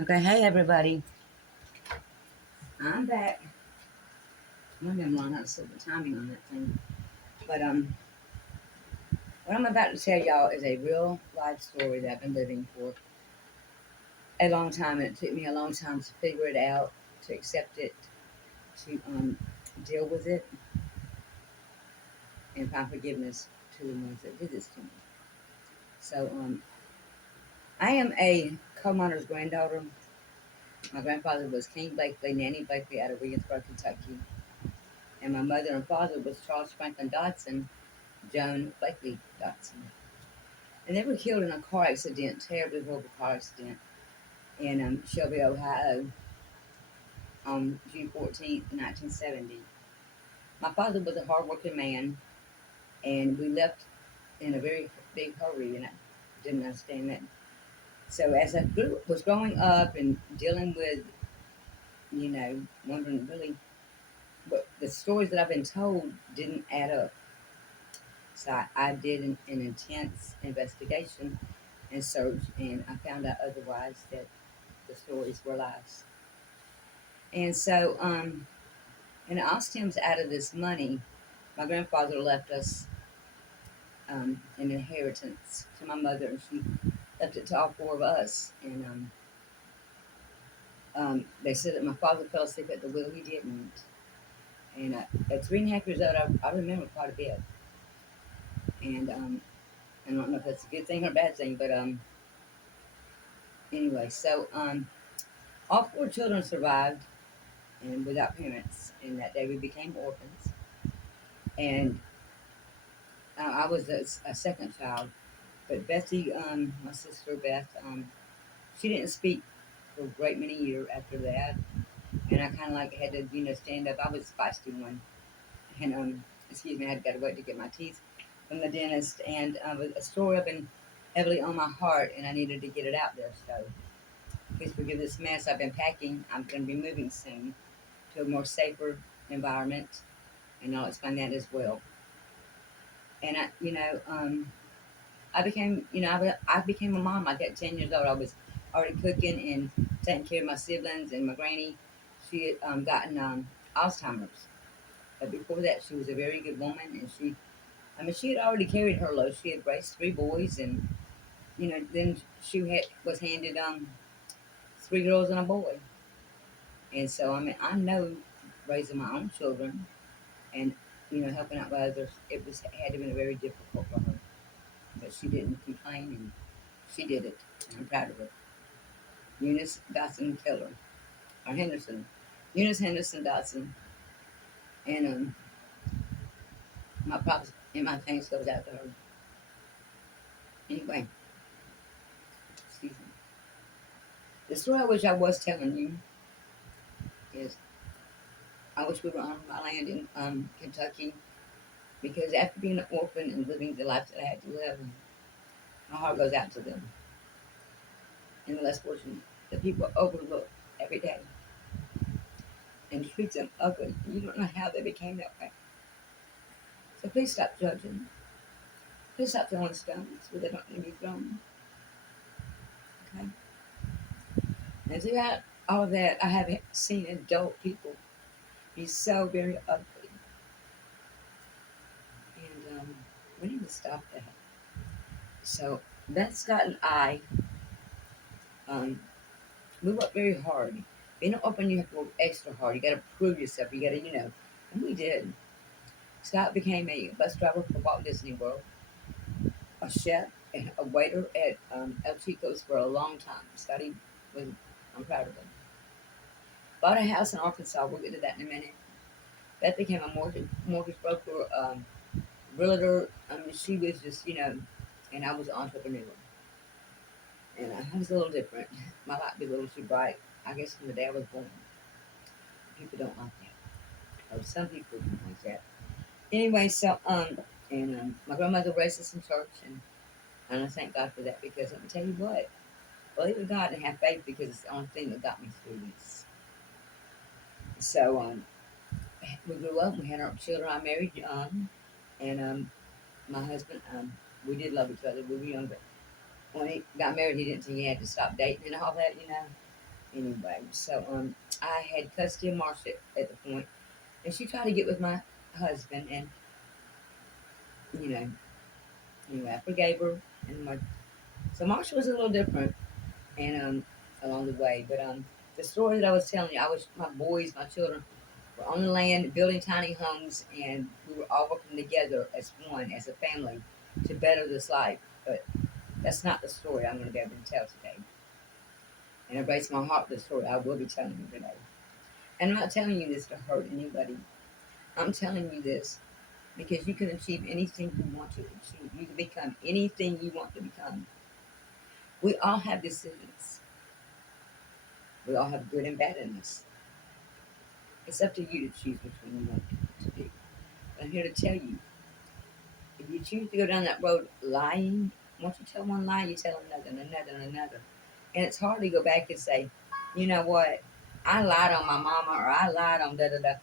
Okay, hey everybody. I'm back. I'm gonna learn how to set the timing on that thing. But what I'm about to tell y'all is a real life story that I've been living for a long time, and it took me a long time to figure it out, to accept it, to deal with it, and find forgiveness to the ones that did this to me. So I am a coal miner's granddaughter. My grandfather was King Blakely, Nanny Blakely out of Williamsburg, Kentucky, and my mother and father was Charles Franklin Dodson, Joan Blakely Dodson. And they were killed in a car accident, terribly horrible car accident in Shelby, Ohio on June 14th, 1970. My father was a hardworking man, and we left in a very big hurry, and I didn't understand that. So as I was growing up and dealing with, wondering really what the stories that I've been told didn't add up. So I did an intense investigation and search, and I found out otherwise that the stories were lies. And so, and it all stems out of this money. My grandfather left us an inheritance to my mother, and she left it to all four of us. And they said that my father fell asleep at the wheel. He didn't. And at 3.5 years old, I remember quite a bit. And I don't know if that's a good thing or a bad thing, but anyway, so all four children survived and without parents. And that day we became orphans. And I was a second child. But Betsy, my sister Beth, she didn't speak for a great many years after that, and I kind of like had to, stand up. I was a feisty one, and excuse me, I had got to wait to get my teeth from the dentist, and a story I've been heavily on my heart, and I needed to get it out there. So please forgive this mess. I've been packing. I'm going to be moving soon to a more safer environment, and I'll explain that as well. And I became, I became a mom. Like at 10 years old, I was already cooking and taking care of my siblings and my granny. She had gotten Alzheimer's. But before that, she was a very good woman, and she had already carried her load. She had raised three boys, and then was handed three girls and a boy. And so, I know raising my own children and helping out others. Had to been very difficult for her, but she didn't complain, and she did it. And I'm proud of her. Eunice Dotson Keller, or Henderson, Eunice Henderson Dotson, and my props and my thanks goes out to her. Anyway, excuse me. The story I wish I was telling you is I wish we were on my land in Kentucky, because after being an orphan and living the life that I had to live, my heart goes out to them and the less fortunate, the people overlook every day and treat them ugly. You don't know how they became that way. So please stop judging. Please stop throwing stones where they don't need to be thrown. Okay? And throughout all of that, I have seen adult people be so very ugly. And we need to stop that. So Beth Scott and I, um, we worked very hard. Being an open, you have to work extra hard. You got to prove yourself. You got to, and we did. Scott became a bus driver for Walt Disney World, a chef, and a waiter at El Chico's for a long time. Scotty was, I'm proud of him. Bought a house in Arkansas. We'll get to that in a minute. Beth became a mortgage broker, realtor. She was just, and I was an entrepreneur. And I was a little different. My light be a little too bright. I guess from the day I was born. People don't like that. Or some people don't like that. Anyway, so, and my grandmother raised us in church, and I thank God for that, because let me tell you what, believe in God and have faith, because it's the only thing that got me through this. So, we grew up, we had our children. I married young, and my husband, we did love each other. We were younger. When he got married, he didn't think he had to stop dating and all that. Anyway, so I had custody of Marcia at the point, and she tried to get with my husband, and you know, anyway, I forgave her, and so Marcia was a little different, and along the way, but the story that I was telling you, I was my boys, my children were on the land building tiny homes, and we were all working together as one, as a family, to better this life. But that's not the story I'm going to be able to tell today. And it breaks my heart, the story I will be telling you today. And I'm not telling you this to hurt anybody. I'm telling you this because you can achieve anything you want to achieve. You can become anything you want to become. We all have decisions. We all have good and bad in us. It's up to you to choose which one you want to do. But I'm here to tell you, if you choose to go down that road lying, once you tell one lie, you tell another and another and another. And it's hard to go back and say, you know what, I lied on my mama or I lied on da da da.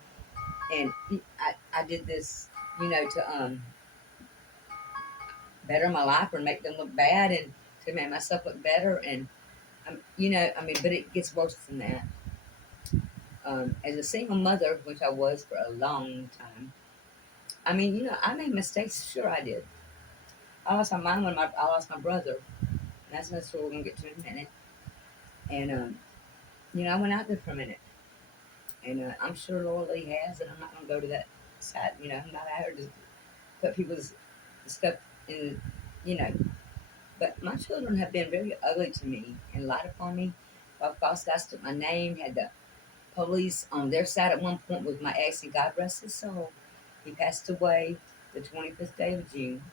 And I did this, to better my life or make them look bad and to make myself look better. And, but it gets worse than that. As a single mother, which I was for a long time, I made mistakes. Sure, I did. I lost my mom when I lost my brother. And that's another story we're going to get to in a minute. And, I went out there for a minute. And I'm sure Laura Lee has, and I'm not going to go to that side. I'm not out here to put people's stuff in, you know. But my children have been very ugly to me and lied upon me. False guys took my name, had the police on their side at one point with my ex, and God rest his soul. He passed away the 25th day of June,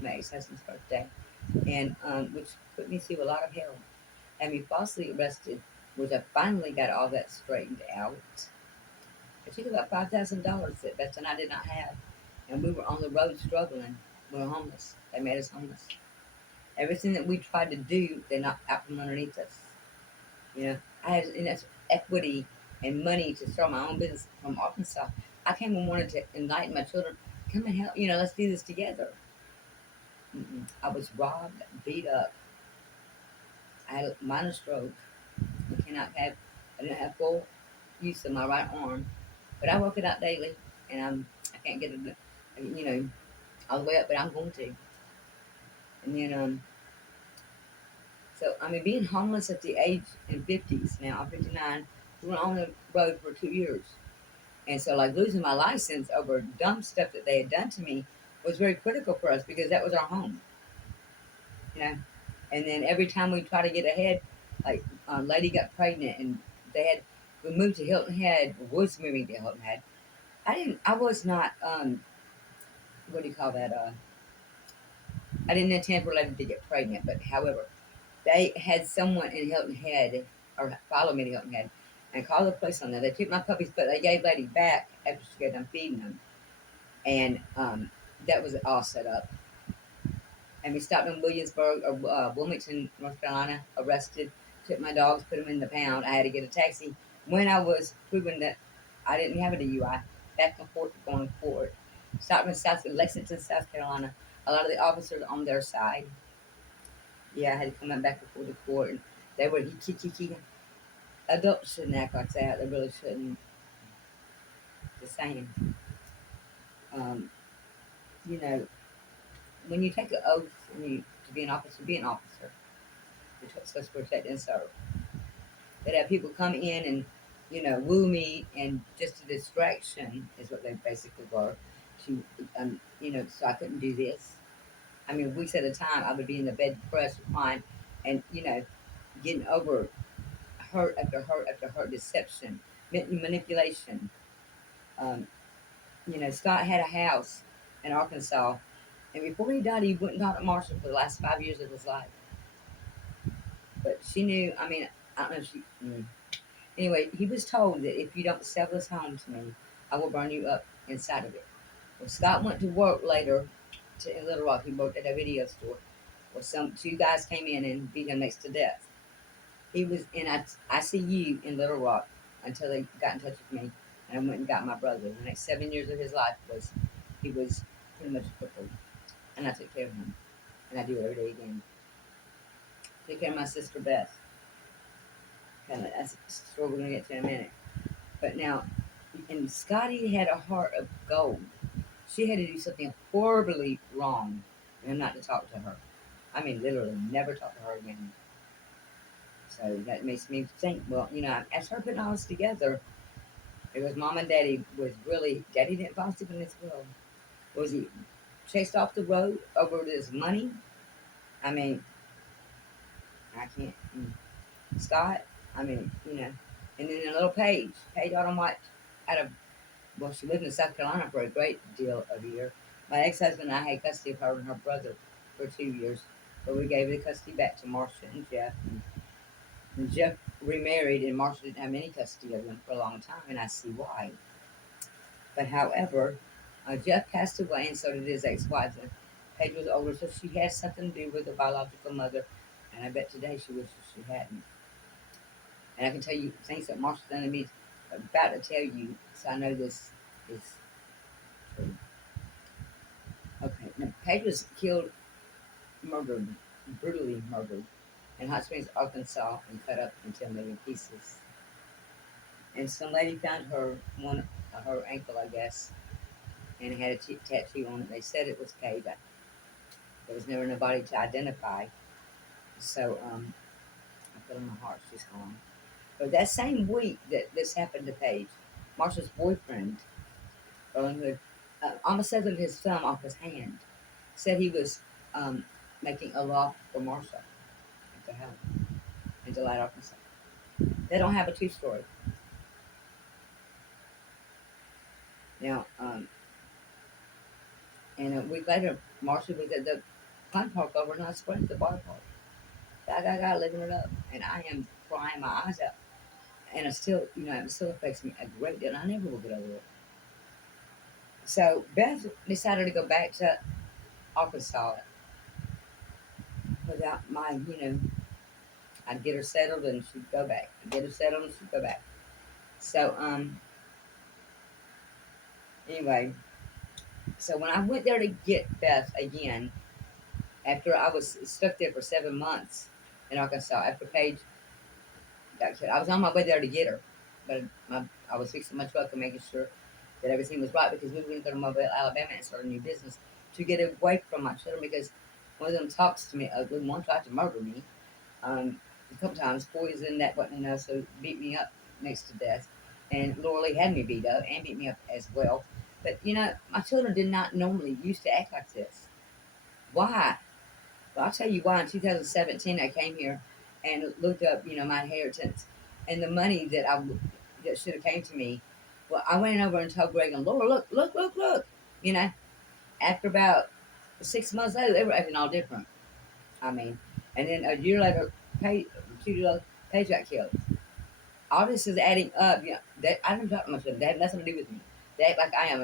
my ex-husband's birthday, and which put me through a lot of hell. Had me falsely arrested, which I finally got all that straightened out. It took about $5,000 that Beth and I did not have, and we were on the road struggling. We were homeless. They made us homeless. Everything that we tried to do, they knocked out from underneath us. I had enough equity and money to start my own business from Arkansas. I came and wanted to enlighten my children. Come and help. Let's do this together. I was robbed, beat up. I had a minor stroke. I cannot have. I didn't have full use of my right arm, but I work it out daily, and I can't get it, all the way up, but I'm going to. And then so being homeless at the age in 50s now, I'm 59. We were on the road for 2 years. And so, like, losing my license over dumb stuff that they had done to me was very critical for us because that was our home, you know. And then every time we try to get ahead, like, a lady got pregnant and they had, we moved to Hilton Head, was moving to Hilton Head. I was not, what do you call that? I didn't intend for a lady to get pregnant, but however, they had someone in Hilton Head, or followed me to Hilton Head, and called the police on them. They took my puppies, but they gave lady back after she got done feeding them. And that was all set up. And we stopped in Williamsburg or Wilmington, North Carolina, arrested, took my dogs, put them in the pound. I had to get a taxi when I was proving that I didn't have a DUI, back and forth going forward. Stopped in Lexington, South Carolina. A lot of the officers on their side. Yeah, I had to come back and forth to court. And they were he. Adults shouldn't act like that. They really shouldn't. The same. Um, you know, when you take an oath to be an officer. You're supposed to protect and serve. They'd have people come in and, woo me, and just a distraction is what they basically were. To, so I couldn't do this. Weeks at a time, I would be in the bed depressed, crying, and getting over hurt after hurt after hurt, deception, manipulation. Um, Scott had a house in Arkansas, and before he died, he went and talked to Marshall for the last 5 years of his life. But she knew. I don't know if she. Anyway, he was told that if you don't sell this home to me, I will burn you up inside of it. Well, Scott went to work later in Little Rock. He worked at a video store. Well, two guys came in and beat him next to death. He was in ICU in Little Rock until they got in touch with me, and I went and got my brother. The next 7 years of his life he was pretty much crippled, and I took care of him, and I do it every day again. Take care of my sister Beth. Kind of that's a story we're gonna get to in a minute. But now, and Scotty had a heart of gold. She had to do something horribly wrong, and not to talk to her. I mean, literally, never talk to her again. So that makes me think. Well, as her putting all this together, it was mom and daddy was really daddy didn't fall asleep in this world. Was he chased off the road over this money? I mean, I can't. Scott. I mean, and then a little Paige Autumn White out of well, she lived in South Carolina for a great deal of a year. My ex-husband and I had custody of her and her brother for 2 years, but we gave the custody back to Marsha and Jeff. And Jeff remarried, and Marsha didn't have any custody of him for a long time, and I see why. But however, Jeff passed away, and so did his ex-wife. And Paige was older, so she had something to do with the biological mother, and I bet today she wishes she hadn't. And I can tell you things that Marsha's done to me about to tell you, so I know this is true. Okay, now Paige was killed, murdered, brutally murdered in Hot Springs, Arkansas, and cut up into a million pieces. And some lady found her ankle, I guess, and it had a tattoo on it. They said it was Paige, but there was never nobody to identify. So I feel in my heart she's gone. But that same week that this happened to Paige, Marsha's boyfriend, Roland Hood, almost severed his thumb off his hand. Said he was um, making a loft for Marsha at the house in Deland, Arkansas. They don't have a two-story. Now, and a week later, Marsha was at the fun park over in Hot Springs, the water park. Got living it up. And I am crying my eyes out. And it still affects me a great deal. And I never will get over it. So Beth decided to go back to Arkansas without I'd get her settled and she'd go back. I'd get her settled and she'd go back. So, anyway, so when I went there to get Beth again, after I was stuck there for 7 months in Arkansas, after Paige got killed, I was on my way there to get her. But I was fixing my truck and making sure that everything was right because we were going to go to Mobile, Alabama and start a new business to get away from my children because one of them talks to me ugly. One tried to murder me a couple times, poisoned that wasn't enough, so beat me up next to death. And Laura Lee had me beat up and beat me up as well. But my children did not normally used to act like this. Why? Well, I'll tell you why. In 2017, I came here and looked up, my inheritance and the money that should have came to me. Well, I went over and told Greg and Laura, look, look, look, look. You know, after about 6 months later, they were acting all different. I mean, and then a year later, 2 years later, Paige got killed. All this is adding up. That I don't talk to myself. They have nothing to do with me. They act like I am,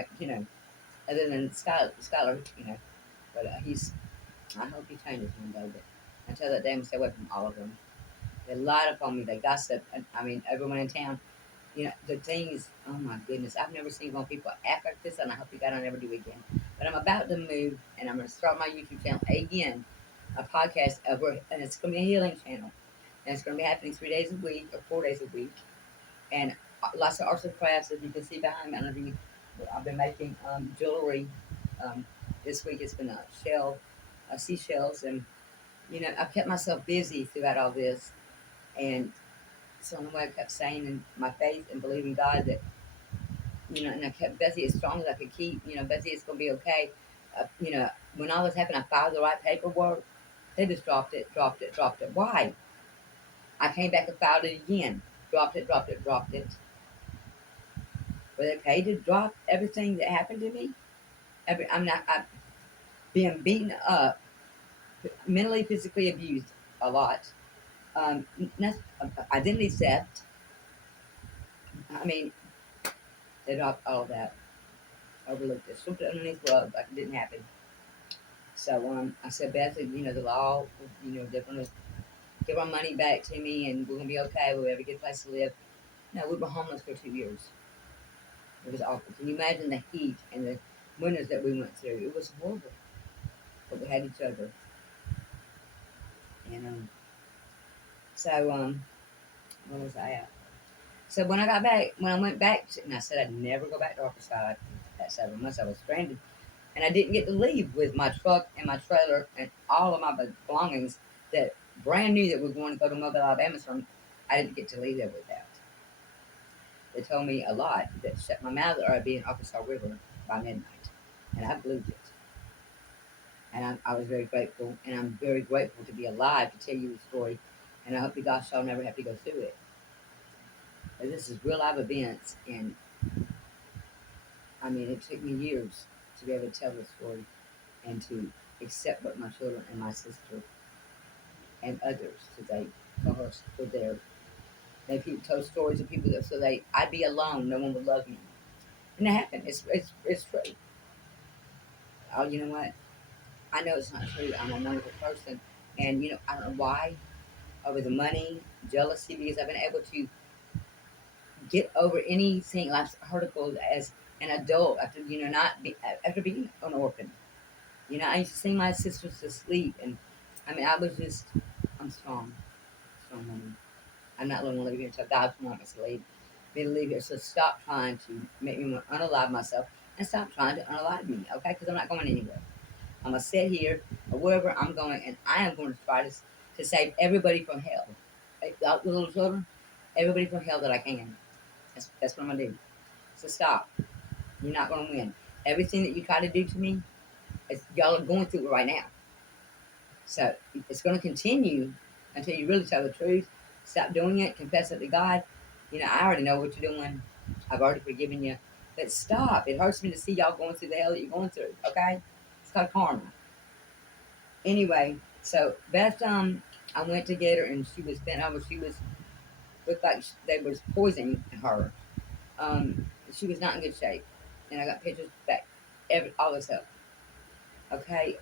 other than Skylar, But I hope he changes one day. But I tell that damn stay away from all of them. They lied upon me. They gossip. I mean, everyone in town. The thing is, oh my goodness, I've never seen one people act like this, and I hope to God I never do again. But I'm about to move, and I'm going to start my YouTube channel again, a podcast, and it's going to be a healing channel. And it's going to be happening 3 days a week or 4 days a week. And lots of arts and crafts, as you can see behind me. I've been making jewelry. Um, this week it's been seashells, and I've kept myself busy throughout all this. And so in the way I kept saying in my faith and believing God that, and I kept Bessie as strong as I could keep, Bessie, it's going to be okay. When all this happened, I filed the right paperwork. They just dropped it, dropped it, dropped it. Why? I came back and filed it again. Dropped it, dropped it, dropped it. Were they paid to drop everything that happened to me? I've been beaten up, mentally, physically abused a lot. Um, Identity theft. I mean, they dropped all of that. Overlooked it. Swept it underneath the rug like it didn't happen. So I said, Beth, the law, they're going to give our money back to me and we're going to be okay. We'll have a good place to live. No, we were homeless for 2 years. It was awful. Can you imagine the heat and the winters that we went through? It was horrible. But we had each other. And so Where was I at? So when I got back, when I went back, and I said I'd never go back to Arkansas. That 7 months I was stranded, and I didn't get to leave with my truck and my trailer and all of my belongings that brand new that were going to go to Mobile, Alabama. From I didn't get to leave there with that. They told me a lot that shut my mouth or I'd be in Arkansas River by midnight, and I believed it. And I was very grateful, and I'm very grateful to be alive to tell you the story. And I hope that God shall never have to go through it. But this is real life events, and I mean, it took me years to be able to tell this story and to accept what my children and my sister and others today co-hosts were there. They people told stories of people that so they I'd be alone, no one would love me, and that happened. It's true. Oh, you know what? I know it's not true. I'm a wonderful person, and I don't know why over the money, jealousy, because I've been able to get over anything like articles as an adult after not be after being an orphan. I used to sing my sisters to sleep, and I mean, I'm strong, strong woman. I'm not going to leave here until God wants me to leave here. So stop trying to make me want to unalive myself, and stop trying to unalive me, okay? Because I'm not going anywhere. I'm going to sit here or wherever I'm going, and I am going to try to save everybody from hell. The little children, everybody from hell that I can. That's what I'm going to do. So stop. You're not going to win. Everything that you try to do to me, y'all are going through it right now. So it's going to continue until you really tell the truth. Stop doing it. Confess it to God. I already know what you're doing. I've already forgiven you. But stop. It hurts me to see y'all going through the hell that you're going through. Okay? It's called karma. Anyway, so Beth, I went to get her, and she was bent over. She was looked like they was poisoning her. She was not in good shape, and I got pictures back. All this up. Okay.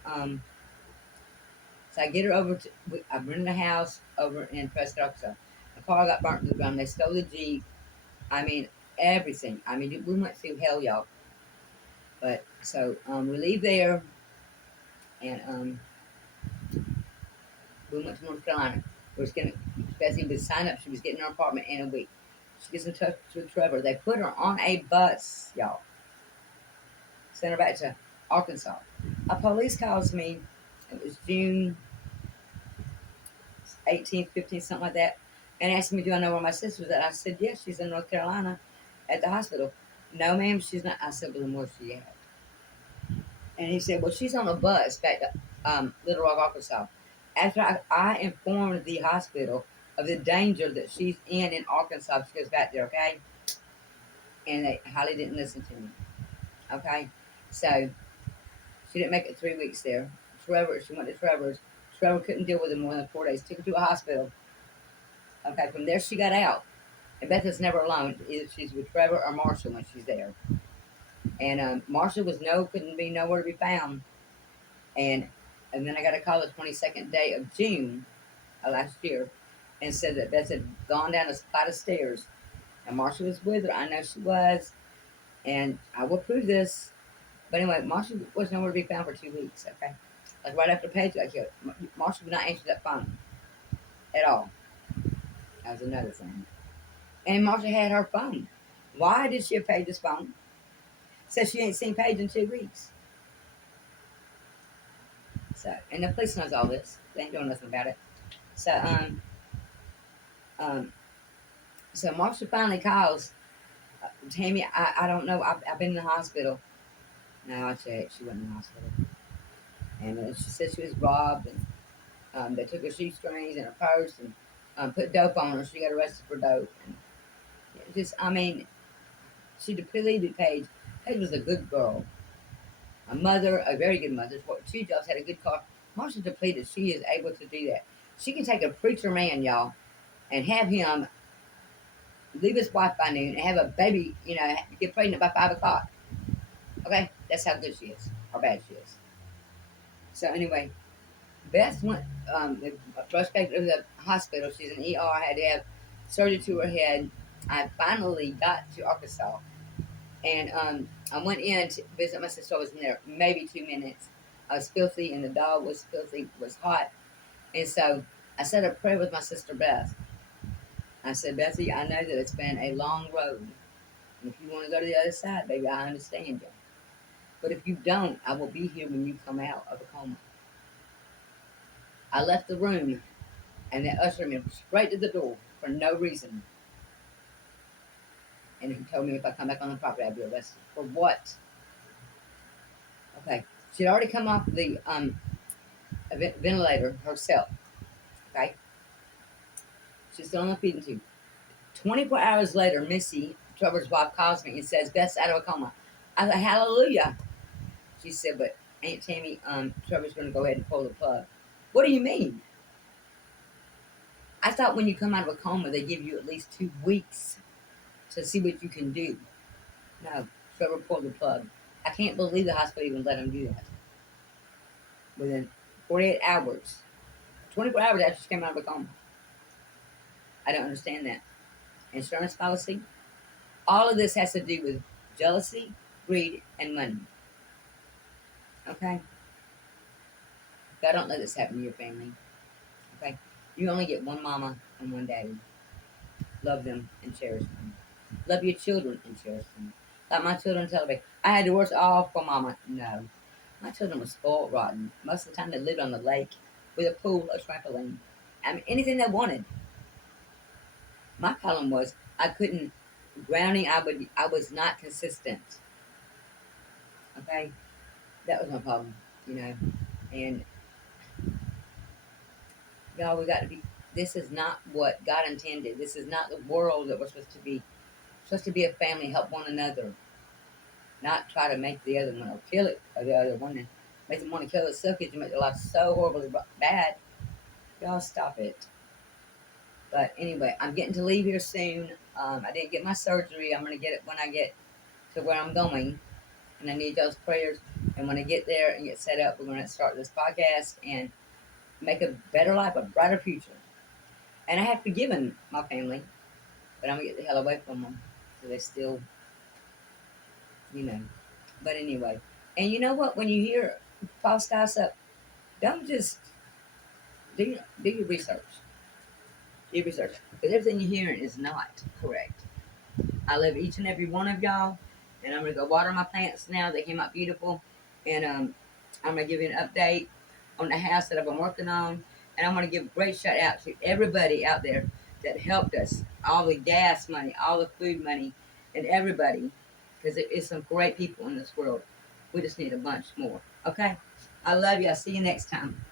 So I get her over to. I'm renting a house over in Prescott, Arkansas. The car got burnt to the ground. They stole the Jeep. I mean, everything. I mean, we went through hell, y'all. But so we leave there, and we went to North Carolina. We was getting Bessie was signed up. She was getting her apartment in a week. She gets in touch with Trevor. They put her on a bus, y'all. Sent her back to Arkansas. A police calls me. It was June 18th, 15th, something like that, and asked me, do I know where my sister's at? I said, yes, she's in North Carolina at the hospital. No, ma'am, she's not. I said, well, then where's she at? And he said, well, she's on a bus back to Little Rock, Arkansas. After I informed the hospital of the danger that she's in Arkansas, she goes back there, okay? And they highly didn't listen to me, okay? So she didn't make it 3 weeks there. She went to Trevor's. Trevor couldn't deal with her more than 4 days. Took her to a hospital. Okay, from there she got out. And Beth is never alone. Either she's with Trevor or Marshall when she's there. And Marshall couldn't be nowhere to be found. And and then I got a call the 22nd day of June last year, and said that Beth had gone down a flight of stairs. And Marshall was with her. I know she was, and I will prove this. But anyway, Marshall was nowhere to be found for 2 weeks. Okay, like right after Paige got killed, Marshall would not answer that phone at all. That was another thing. And Marshall had her phone. Why did she have Paige's phone? Says she ain't seen Paige in 2 weeks. So, and the police knows all this. They ain't doing nothing about it. So, um, so Marcia finally calls Tammy. I don't know. I've been in the hospital. No, I checked. She wasn't in the hospital. And she said she was robbed, and they took her shoestrings and her purse and put dope on her. She got arrested for dope. And I mean, she depleted Paige. Paige was a good girl, a mother, a very good mother. Two jobs, had a good car. Marcia depleted. She is able to do that. She can take a preacher man, y'all, and have him leave his wife by noon and have a baby, get pregnant by 5 o'clock. Okay? That's how good she is, or bad she is. So anyway, Beth went, rushed back to the hospital. She's in ER, had to have surgery to her head. I finally got to Arkansas, and I went in to visit my sister. I was in there maybe 2 minutes. I was filthy, and the dog was filthy, was hot. And so I said a prayer with my sister Beth. I said, Betsy, I know that it's been a long road. And if you want to go to the other side, baby, I understand you. But if you don't, I will be here when you come out of a coma. I left the room and they ushered me straight to the door for no reason. And he told me if I come back on the property, I'd be arrested. For what? Okay. She'd already come off the ventilator herself. Okay. She's still on the feeding tube. 24 hours later, Missy, Trevor's wife, calls me and says, Beth's out of a coma. I said, hallelujah. She said, but Aunt Tammy, Trevor's going to go ahead and pull the plug. What do you mean? I thought when you come out of a coma, they give you at least 2 weeks to see what you can do. No, Trevor pulled the plug. I can't believe the hospital even let him do that. Within 48 hours, 24 hours after she came out of a coma. I don't understand that. Insurance policy. All of this has to do with jealousy, greed, and money. Okay? God, don't let this happen to your family. Okay? You only get one mama and one daddy. Love them and cherish them. Love your children and cherish them. Like my children tell me, I had the worst all for mama. No. My children were spoiled rotten. Most of the time they lived on the lake with a pool, a trampoline. I mean, anything they wanted. My problem was I couldn't grounding. I was not consistent. Okay, that was my problem. You know, and y'all, we got to be. This is not what God intended. This is not the world that we're supposed to be. We're supposed to be a family, help one another, not try to make the other one or kill it or the other one and make them want to kill itself because you make their life so horribly bad. Y'all stop it. But anyway, I'm getting to leave here soon. I didn't get my surgery. I'm going to get it when I get to where I'm going. And I need those prayers. And when I get there and get set up, we're going to start this podcast and make a better life, a brighter future. And I have forgiven my family, but I'm going to get the hell away from them. So they still, you know. But anyway. And you know what? When you hear false gossip, don't just do your research. Do your research. Because everything you're hearing is not correct. I love each and every one of y'all. And I'm going to go water my plants now. They came out beautiful. And I'm going to give you an update on the house that I've been working on. And I'm going to give a great shout out to everybody out there that helped us. All the gas money, all the food money, and everybody. Because there is some great people in this world. We just need a bunch more. Okay? I love you. I'll see you next time.